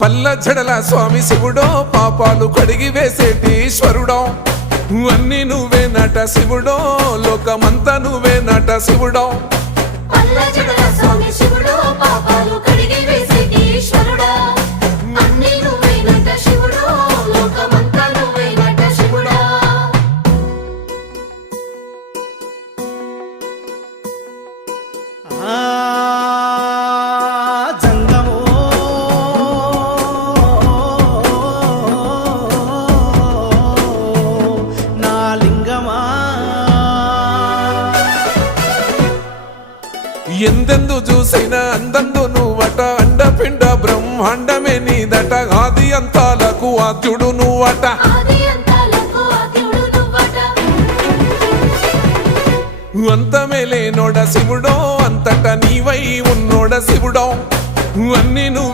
పల్ల జడల స్వామి శివుడో పాపాలు కడిగి వేసేటి ఈశ్వరుడో అన్ని నువ్వే నట శివుడో లోకమంతా నువ్వే నట శివుడో పల్ల జడల స్వామి శివుడో పాపాలు కడిగి వేసేటి ఈశ్వరుడో అన్ని నువ్వే నట శివుడో లోకమంతా నువ్వే నట శివుడో జంగమో నా లింగమా ఎందెందు చూసిన అందందు నువ్వట అండపిండ బ్రహ్మాండమే నీదట ఆది అంతాలకు ఆద్యుడు నువ్వట ఆది అంతాలకు ఆద్యుడు నువ్వట అంతమే లేనోడ శివుడో అంతట నీవై ఉన్నోడ శివుడో అన్ని నువ్వు